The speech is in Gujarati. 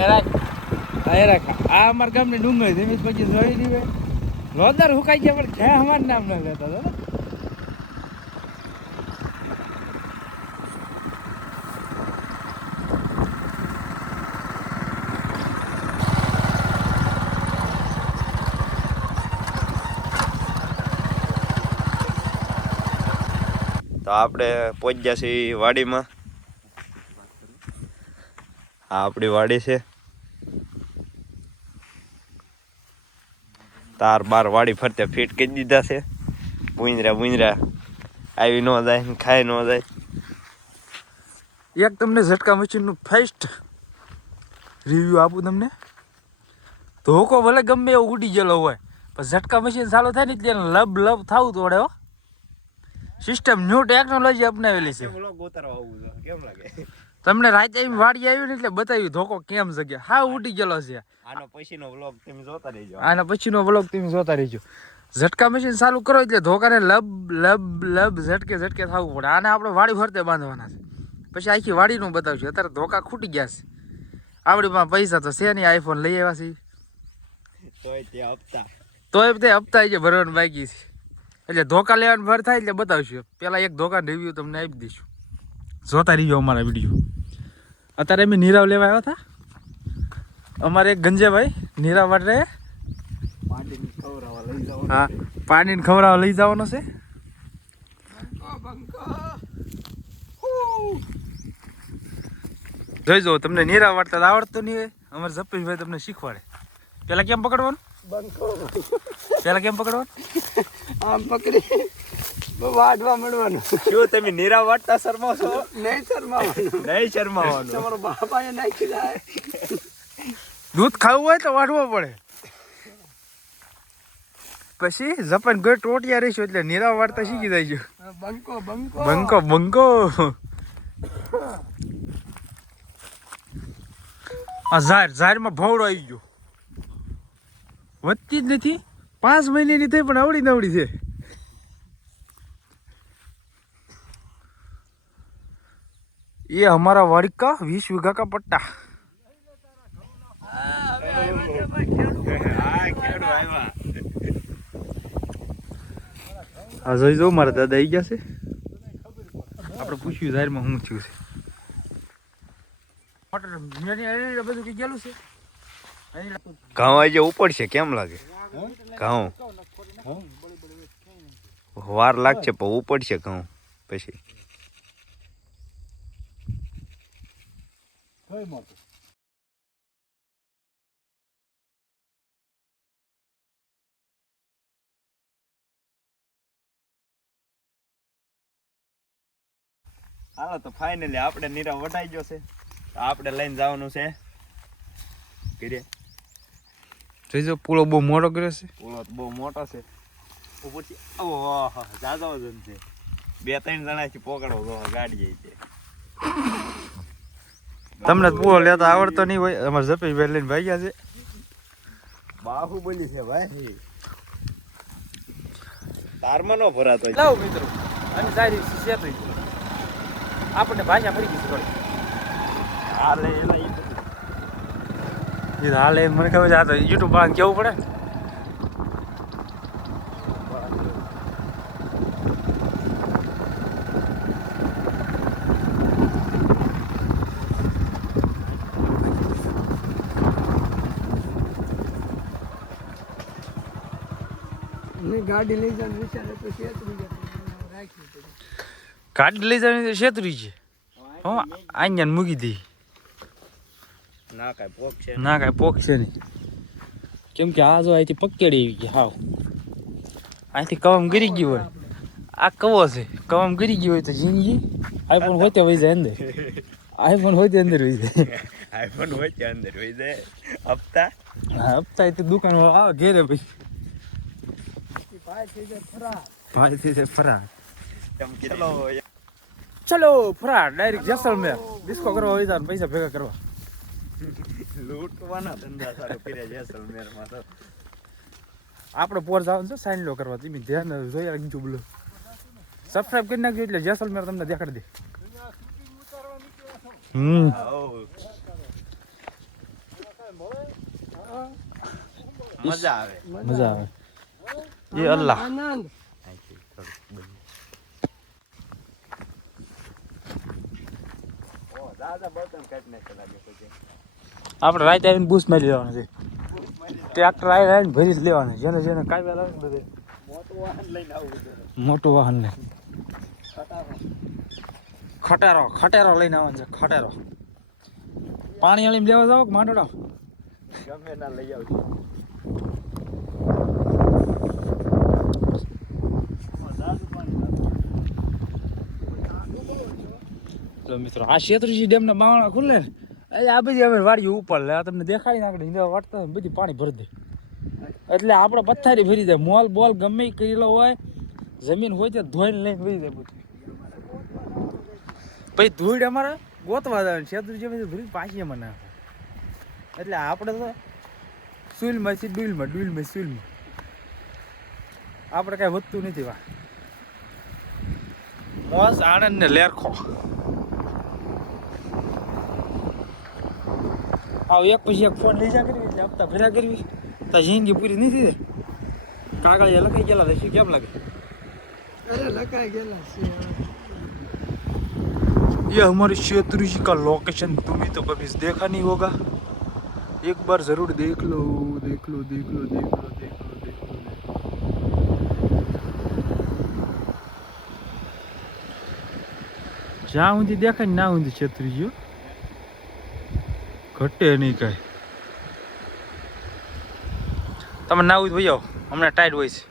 આ અમારા ગામની ડુંગળી છે પછી જોઈ દીવે રોદાર હુકાઈ ગયા પણ ક્યાં અમારું નામ ના લેતા દાદા. તો આપણે પહોંચ્યા છીએ વાડીમાં. આ આપણી વાડી છે. તાર બાર વાડી ફરતે ફીટ કરી દીધા છે. બુંદરા આવી ન જાય ખાઈ ન જાય. એક તમને ઝટકા મશીનનું ફર્સ્ટ રિવ્યુ આપું તમને. ધોકો ભલે ગમે એવો ઉડી ગયેલો હોય પણ ઝટકા મશીન ચાલુ થાય ને એટલે લબ થવું તોડે હો. સિસ્ટમ ન્યૂ ટેકનોલોજી અપનાવેલી છે. કેમ લાગે તમને રાતે વાડી આવ્યું ને એટલે બતાવ્યું ધોકો કેમ જગ્યા હા ઉડી ગયેલો છે. આનો પછીનો વ્લોગ તમે જોતા રહેજો. ઝટકા મશીન ચાલુ કરો એટલે ધોકાને લબ ઝટકે થવું પડે. આને આપણે વાડી ફરતે બાંધવાના છે. પછી આખી વાડીનું બતાવશું. અત્યારે ધોકા ખૂટી ગયા છે. આપણીમાં પૈસા તો છે નહીં. આઈફોન લઈ આવ્યા છે તોય તે હપ્તા જે ભરવાનું બાકી છે. એટલે ધોકા લેવાનું ભર થાય એટલે બતાવશું. પેલા એક ધોકા રિવ્યુ તમને આપી દઈશું. જોતા રહીજો અમારા વિડીયો. અત્યારે અમે નીરાવ લેવા આવ્યા હતા. અમારે એક ગંજેભાઈ નીરાવ વાટે હા પાણીને ખવડાવવા લઈ જવાનો છે. જોઈ જો તમને નીરાવ વાટતા આવડતું નહીં હોય. અમારે જપેશભાઈ તમને શીખવાડે. પેલા કેમ પકડવાનું આમ પકડી વાટવા મળવાનું. શું તમે નીરાવ વાટતા શરમાવ છો? નહીં શરમાવાનું. તમારો બાપા એ નાખી જાય. દૂધ ખાવું હોય તો વાટવો પડે. પછી જપાન ગઈ ટોટિયા રહીશું એટલે નીરાવ વાટતા શીખી જાય છે. બંકો આ ઝારમાં ભવડો આવી ગયો. વધતી જ નથી. 5 મહિનાની થઈ પણ અવળી નવડી છે. ये हमारा वाड़ी का 20 बीघा का पट्टा. આ જોઈ જો મારા દાદા આવી ગયા છે. આપણે પૂછ્યું જાહેરમાં શું થયું છે. બધું કઈ ગયેલું છે. ઘઉં આજે ઉપડશે કેમ લાગે? ઘઉં વાર લાગશે પણ ઉપડશે ઘઉં પછી. હાલો તો ફાઇનલી આપણે નીરાવ વટાઈ ગયો છે. આપણે લઈને જવાનું છે ઘરે. જોઈજો પૂળો બહુ મોટો કર્યો છે. પૂળો બહુ મોટો છે. ઉપરથી ઓહો જાજો વજન છે. 2-3 જણાથી પકડો તો ગાડી જાય છે. તમને પૂળો લેતા આવડતો નહીં હોય. અમારે જપેશભાઈ લઈને ભાઈ ગયા છે. બાહુબલી છે ભાઈ. તારમાં નો ભરાતો. લાવ મિત્રો અને સારી સેતુ આપણને ભાષા ફરી ગઈ થોડી. હાલે હાલે મને ખબર છે. આ તો યુટ્યુબ માં કેવું પડે. ગાડી લઈ જવાનું વિચારે તો છેતરી રાખી. ગાડી લઈ જવાની છેતરી છે. અહીંયા મૂકી દઈ. ના કાંઈ પોક છે નહીં. કેમ કે આ જો અહીંથી પકેડી આવી ગઈ. હાવ અહીંથી કવમ ગરી ગયું હોય. આ કવો છે. કવમ ગરી ગયું હોય તો જિંદગી આઈફોન હોય તે વહી જાય અંદર. આઈફોન હોય તે અંદર વહી જાય. હપ્તા હા હપ્તા એ દુકાન આવે ઘેરે પછી ભાઈ થઈ જાય ફરાર. ચલો ફરાર ડાયરેક્ટ જેસલમેર ડિસ્કો કરવા હોય તો પૈસા ભેગા કરવા. લૂંટવાના ધંધા ચાલુ કર્યા જેસલમેરમાં તો. આપણે પોર જવાનું છે સાઈન કરવા. તમે ધ્યાન જોઈ રાખજો. બોલો સબસ્ક્રાઇબ કરી નાખજો એટલે જેસલમેર તમને દેખાડી દે. મજા આવે મજા આવે એ અલ્લાહ આનંદ દાદા બર્તન કાઢી નાખે લાગે પછી આપણે રાત આવીને બૂસ મારી લેવાનું છે ટ્રેક્ટર આવીને ભરી જ લેવાનું જેને જેને કાંઈ આવે ને બધે મોટું વાહન લઈને આવું છે મોટું વાહન ને ખટેરો લઈને આવવાનું છે ખટેરો પાણી વાળી લેવા જાવ કે માંડોડા ગમે ના લઈ આવજો તો મિત્રો આ શેત્રુજી ડેમના બાવણા ખુલે ને એટલે આ બધી અમે વાડીઓ ઉપર લે આ તમને દેખાડી નાખે હિંદવા વાટતા બધી પાણી ભરી દે એટલે આપણે પથ્થારી ભરી જાય મોલ બોલ ગમે એ કરેલો હોય જમીન હોય તો ધોઈને લઈને ભરી જાય બધું પછી ધૂળ અમારે ગોતવા જાય શેત્રુજી ભરી પાછી એમાં નાખે એટલે આપણે તો સુઈલમાં છે ડુઈલમાં સુઈલમાં આપણે કાંઈ વધતું નથી વા મોસ આણંદ ને લેરખો આવ એક પછી એક ફોન લઈ જા કરવી એટલે હપ્તા ભર્યા કરવી તો જિંદગી પૂરી નહીં થઈ કાગળિયા લખાઈ ગયેલા રહેશે કેમ લાગે અરે લખાઈ ગયેલા છે ये हमारे शत्रुजी का लोकेशन तुम्हें तो कभी देखा नहीं होगा एक बार जरूर देख लो જ્યાં સુધી દેખાય ના સુધી શત્રુજીઓ ઘટે નહીં કાંઈ તમે ના હોય તો ભાઈ આવો હમણાં ટાઈટ હોય છે